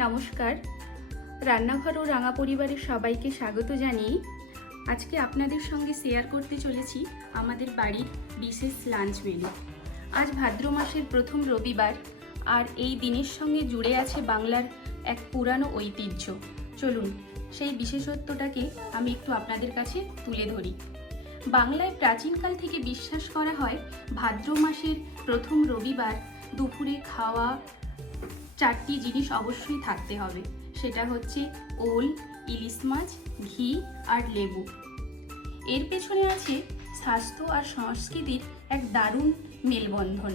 নমস্কার, রান্নাঘর ও রাঙা পরিবারের সবাইকে স্বাগত জানিয়ে আজকে আপনাদের সঙ্গে শেয়ার করতে চলেছি আমাদের বাড়ির বিশেষ লাঞ্চ মেনু। আজ ভাদ্র মাসের প্রথম রবিবার, আর এই দিনের সঙ্গে জুড়ে আছে বাংলার এক পুরানো ঐতিহ্য। চলুন সেই বিশেষত্বটাকে আমি একটু আপনাদের কাছে তুলে ধরি। বাংলায় প্রাচীনকাল থেকে বিশ্বাস করা হয় ভাদ্র মাসের প্রথম রবিবার দুপুরে খাওয়া চারটি জিনিস অবশ্যই থাকতে হবে। সেটা হচ্ছে ওল, ইলিশ মাছ, ঘি আর লেবু। এর পেছনে আছে স্বাস্থ্য আর সংস্কৃতির এক দারুণ মেলবন্ধন।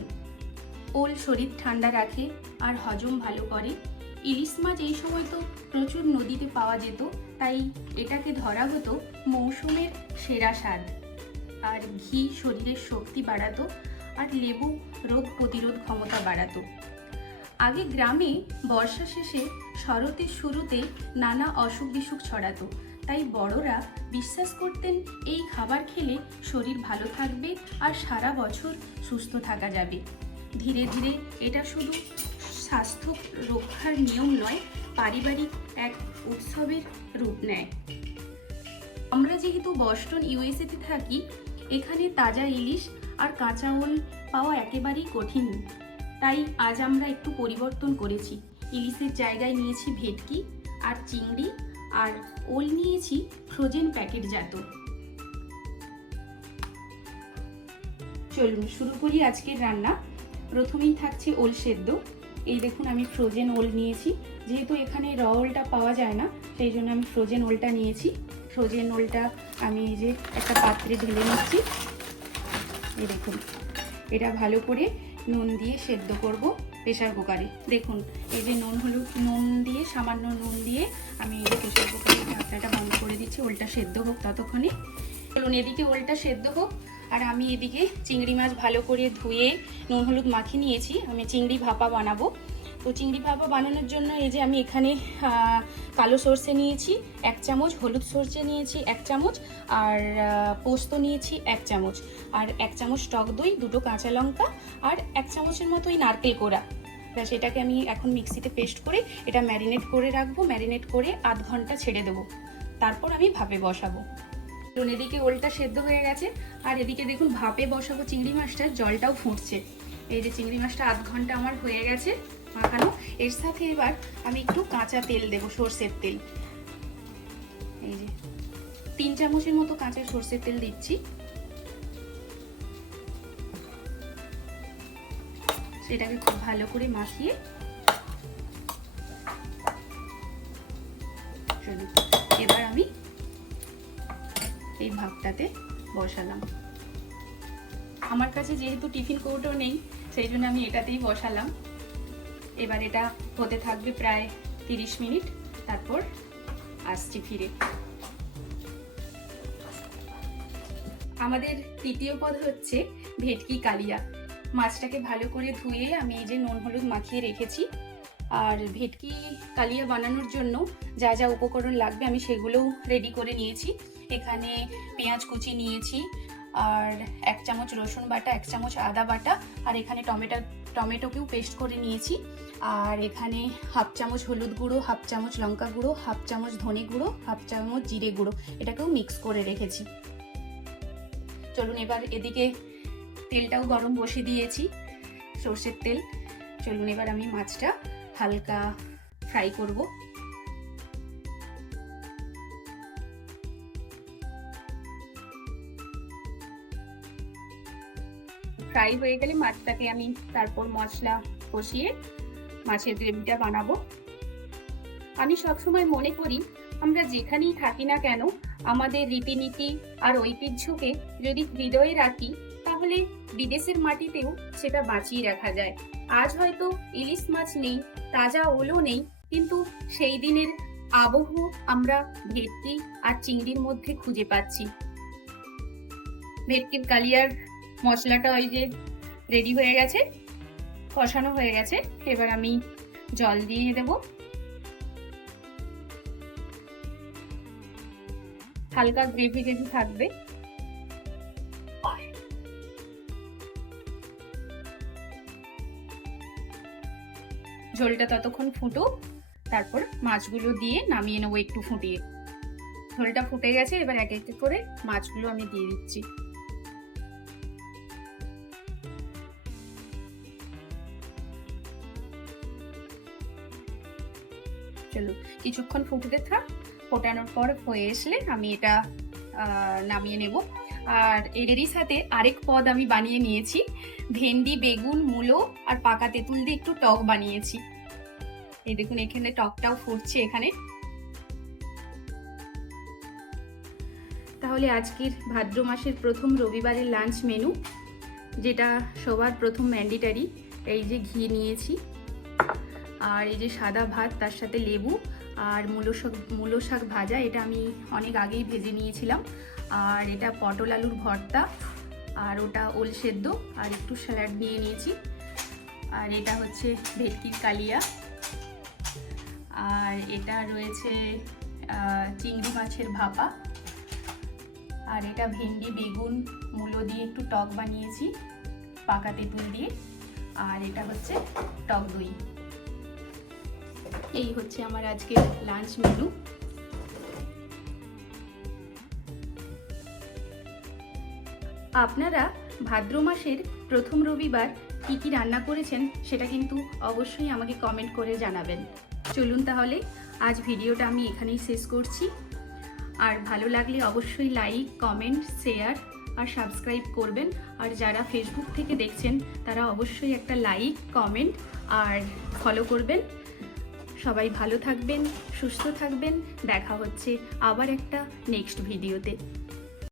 ওল শরীর ঠান্ডা রাখে আর হজম ভালো করে। ইলিশ মাছ এই সময় তো প্রচুর নদীতে পাওয়া যেত, তাই এটাকে ধরা হতো মৌসুমের সেরা স্বাদ। আর ঘি শরীরের শক্তি বাড়াতো, আর লেবু রোগ প্রতিরোধ ক্ষমতা বাড়াতো। আগে গ্রামে বর্ষা শেষে শরতের শুরুতে নানা অসুখ বিসুখ ছড়াতো, তাই বড়রা বিশ্বাস করতেন এই খাবার খেলে শরীর ভালো থাকবে আর সারা বছর সুস্থ থাকা যাবে। ধীরে ধীরে এটা শুধু স্বাস্থ্য রক্ষার নিয়ম নয়, পারিবারিক এক উৎসবের রূপ নেয়। আমরা যেহেতু বস্টন ইউএসএতে থাকি, এখানে তাজা ইলিশ আর কাঁচা ওল পাওয়া একেবারেই কঠিন, তাই আজ আমরা একটু পরিবর্তন করেছি। ইলিশের জায়গায় নিয়েছি ভেটকি আর চিংড়ি, আর ওল নিয়েছি ফ্রোজেন প্যাকেটজাত। চলুন শুরু করি আজকের রান্না। প্রথমেই থাকছে ওল সেদ্ধ। এই দেখুন, আমি ফ্রোজেন ওল নিয়েছি। যেহেতু এখানে র ওলটা পাওয়া যায় না, সেই জন্য আমি ফ্রোজেন ওলটা নিয়েছি। ফ্রোজেন ওলটা আমি এই যে একটা পাত্রে ঢেলে নিচ্ছি। এই দেখুন, এটা ভালো করে নুন দিয়ে সেদ্ধ করব প্রেসার কুকারে। দেখুন, এই যে নুন দিয়ে সামান্য নুন দিয়ে আমি এই যে প্রেসার কুকারের ঢাকনাটা বন্ধ করে দিচ্ছি। ওলটা সেদ্ধ হোক ততক্ষণে। চলুন, এদিকে ওলটা সেদ্ধ হোক আর আমি এদিকে চিংড়ি মাছ ভালো করে ধুয়ে নুন হলুদ মাখিয়ে নিয়েছি। আমি চিংড়ি ভাপা বানাবো। তো চিংড়ি ভাপা বানানোর জন্য এই যে আমি এখানে কালো সর্ষে নিয়েছি 1 চামচ, হলুদ সর্ষে নিয়েছি 1 চামচ, আর পোস্ত নিয়েছি 1 চামচ, আর 1 চামচ টক দই, 2টো কাঁচা লঙ্কা, আর 1 চামচের মতো ওই নারকেল কোড়া। সেটাকে আমি এখন মিক্সিতে পেস্ট করে এটা ম্যারিনেট করে রাখবো। ম্যারিনেট করে আধ ঘন্টা ছেড়ে দেবো, তারপর আমি ভাপে বসাবো। এদিকে ওলটা সেদ্ধ হয়ে গেছে, আর এদিকে দেখুন ভাপে বসাবো চিংড়ি মাছটা, জলটাও ফুটছে। এই যে চিংড়ি মাছটা আধ ঘন্টা আমার হয়ে গেছে মাখানো। এর সাথে এবার আমি একটু কাঁচা তেল দেবো, সর্ষের তেল। এই যে 3 চামচের মতো কাঁচা সর্ষের তেল দিচ্ছি। সেটাকে খুব ভালো করে মাখিয়ে এবার আমি এই ভাপটাতে বসালাম। আমার কাছে যেহেতু টিফিন কৌটো নেই, সেই জন্য আমি এটাতেই বসালাম। এবার এটা হতে থাকবে প্রায় 30 মিনিট, তারপর আসছি ফিরে। আমাদের তৃতীয় পদ হচ্ছে ভেটকি কালিয়া। মাছটাকে ভালো করে ধুয়ে আমি এই যে নুন হলুদ মাখিয়ে রেখেছি। আর ভেটকি কালিয়া বানানোর জন্য যা যা উপকরণ লাগবে আমি সেগুলোও রেডি করে নিয়েছি। এখানে পেঁয়াজ কুচি নিয়েছি, আর 1 চামচ রসুন বাটা, 1 চামচ আদা বাটা, আর এখানে টমেটোকেও পেস্ট করে নিয়েছি। আর এখানে 1/2 চামচ হলুদ গুঁড়ো, 1/2 চামচ লঙ্কা গুঁড়ো, 1/2 চামচ ধনে গুঁড়ো, 1/2 চামচ জিরে গুঁড়ো, এটাকেও মিক্স করে রেখেছি। চলুন, এবার এদিকে তেলটাও গরম বসে দিয়েছি, সর্ষের তেল। চলুন, এবার আমি মাছটা হালকা ফ্রাই করব। ফ্রাই হয়ে গেলে মাছটাকে আমি তারপর মশলা কষিয়ে মাছের গ্রেভিটা বানাবো। আমি সবসময় মনে করি আমরা যেখানেই থাকি না কেন, আমাদের রীতিনীতি আর ঐতিহ্যকে যদি হৃদয়ে রাখি, তাহলে বিদেশের মাটিতেও সেটা বাঁচিয়ে রাখা যায়। আজ হয়তো ইলিশ মাছ নেই, তাজা ওলও নেই, কিন্তু সেই দিনের আবহ আমরা ভেটকি আর চিংড়ির মধ্যে খুঁজে পাচ্ছি। ভেটকির কালিয়ার মশলাটা ওই যে রেডি হয়ে গেছে, কষানো হয়ে গেছে। এবার আমি জল দিয়ে দেব। হালকা গ্রেভি থাকবে। ঝোলটা ততক্ষণ ফুটুক, তারপর মাছগুলো দিয়ে নামিয়ে নেবো একটু ফুটিয়ে। ঝোলটা ফুটে গেছে, এবার এক এক করে মাছগুলো আমি দিয়ে দিচ্ছি। চলো কিছুক্ষণ ফুটতে থাক, ফোটানোর পর হয়ে আসলে আমি এটা নামিয়ে নেব। আর এরই সাথে আরেক পদ আমি বানিয়ে নিয়েছি, ভেন্ডি, বেগুন, মূলো আর পাকা তেঁতুল দিয়ে একটু টক বানিয়েছি। এই দেখুন এখানে টকটাও ফুটছে এখানে। তাহলে আজকের ভাদ্র মাসের প্রথম রবিবারের লাঞ্চ মেনু, যেটা সবার প্রথম ম্যান্ডেটারি, এই যে ঘি নিয়েছি, আর এই যে সাদা ভাত, তার সাথে লেবু আর মূলো শাক ভাজা, এটা আমি অনেক আগেই ভেজে নিয়েছিলাম। আর এটা পটল আলুর ভর্তা, আর ওটা ওল সেদ্ধ, আর একটু স্যালাড নিয়ে নিয়েছি। আর এটা হচ্ছে ভেটকির কালিয়া, আর এটা রয়েছে চিংড়ি মাছের ভাপা, আর এটা ভেন্ডি, বেগুন, মূলো দিয়ে একটু টক বানিয়েছি পাকা তেঁতুল দিয়ে, আর এটা হচ্ছে টক দই। এই হচ্ছে আমার আজকের লাঞ্চ মেনু। আপনারা ভাদ্র মাসের প্রথম রবিবার কি কি রান্না করেছেন সেটা কিন্তু অবশ্যই আমাকে কমেন্ট করে জানাবেন। চলুন তাহলে আজ ভিডিওটা আমি এখানেই শেষ করছি। আর ভালো লাগলে অবশ্যই লাইক, কমেন্ট, শেয়ার আর সাবস্ক্রাইব করবেন। আর যারা ফেসবুক থেকে দেখছেন তারা অবশ্যই একটা লাইক, কমেন্ট আর ফলো করবেন। সবাই ভালো থাকবেন, সুস্থ থাকবেন। দেখা হচ্ছে আবার একটা নেক্সট ভিডিওতে।